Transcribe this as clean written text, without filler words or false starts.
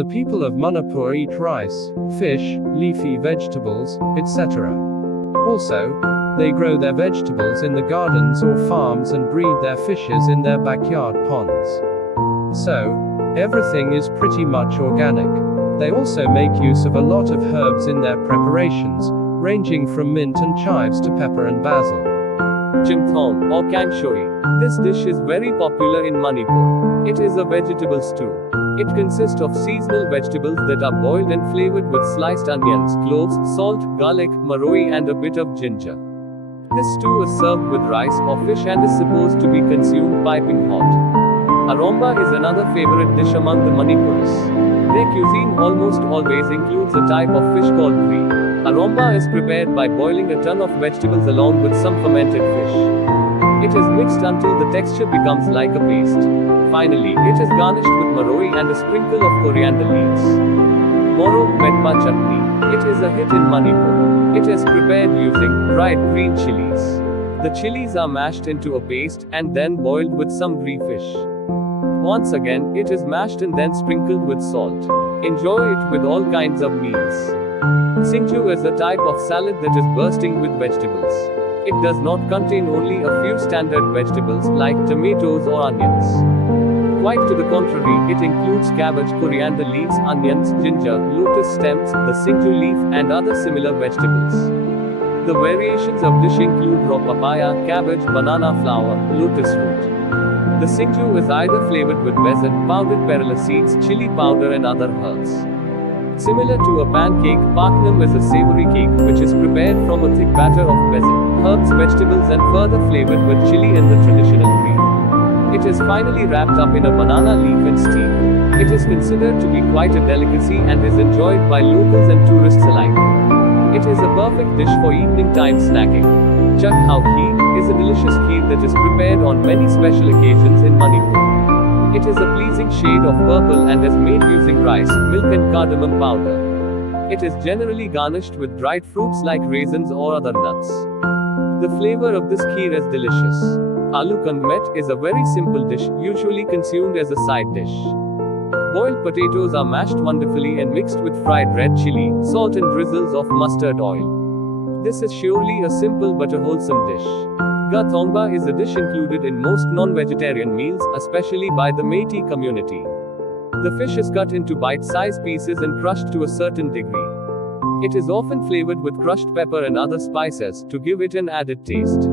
The people of Manipur eat rice, fish, leafy vegetables, etc. Also, they grow their vegetables in the gardens or farms and breed their fishes in their backyard ponds. So, everything is pretty much organic. They also make use of a lot of herbs in their preparations, ranging from mint and chives to pepper and basil. Chimthon, or kangshui. This dish is very popular in Manipur. It is a vegetable stew. It consists of seasonal vegetables that are boiled and flavored with sliced onions, cloves, salt, garlic, maroi and a bit of ginger. This stew is served with rice or fish and is supposed to be consumed piping hot. Aromba is another favorite dish among the Manipuris. Their cuisine almost always includes a type of fish called gri. Aromba is prepared by boiling a ton of vegetables along with some fermented fish. It is mixed until the texture becomes like a paste. Finally, it is garnished with maroi and a sprinkle of coriander leaves. Morok Medpa Chutney. It is a hit in Manipur. It is prepared using dried green chilies. The chilies are mashed into a paste and then boiled with some gri fish. Once again, it is mashed and then sprinkled with salt. Enjoy it with all kinds of meals. Singju is a type of salad that is bursting with vegetables. It does not contain only a few standard vegetables like tomatoes or onions. Quite to the contrary, it includes cabbage, coriander leaves, onions, ginger, lotus stems, the singju leaf, and other similar vegetables. The variations of dish include raw papaya, cabbage, banana flower, lotus root. The singju is either flavored with besan, powdered perilla seeds, chili powder and other herbs. Similar to a pancake, paknam is a savory cake, which is prepared from a thick batter of besan, herbs, vegetables and further flavored with chili and the traditional green. It is finally wrapped up in a banana leaf and steamed. It is considered to be quite a delicacy and is enjoyed by locals and tourists alike. It is a perfect dish for evening time snacking. Chak Hao Kheer is a delicious kheer that is prepared on many special occasions in Manipur. It is a pleasing shade of purple and is made using rice, milk and cardamom powder. It is generally garnished with dried fruits like raisins or other nuts. The flavor of this kheer is delicious. Aloo Kandmet is a very simple dish, usually consumed as a side dish. Boiled potatoes are mashed wonderfully and mixed with fried red chili, salt and drizzles of mustard oil. This is surely a simple but a wholesome dish. Ga Thongba is a dish included in most non-vegetarian meals, especially by the Métis community. The fish is cut into bite-sized pieces and crushed to a certain degree. It is often flavored with crushed pepper and other spices to give it an added taste.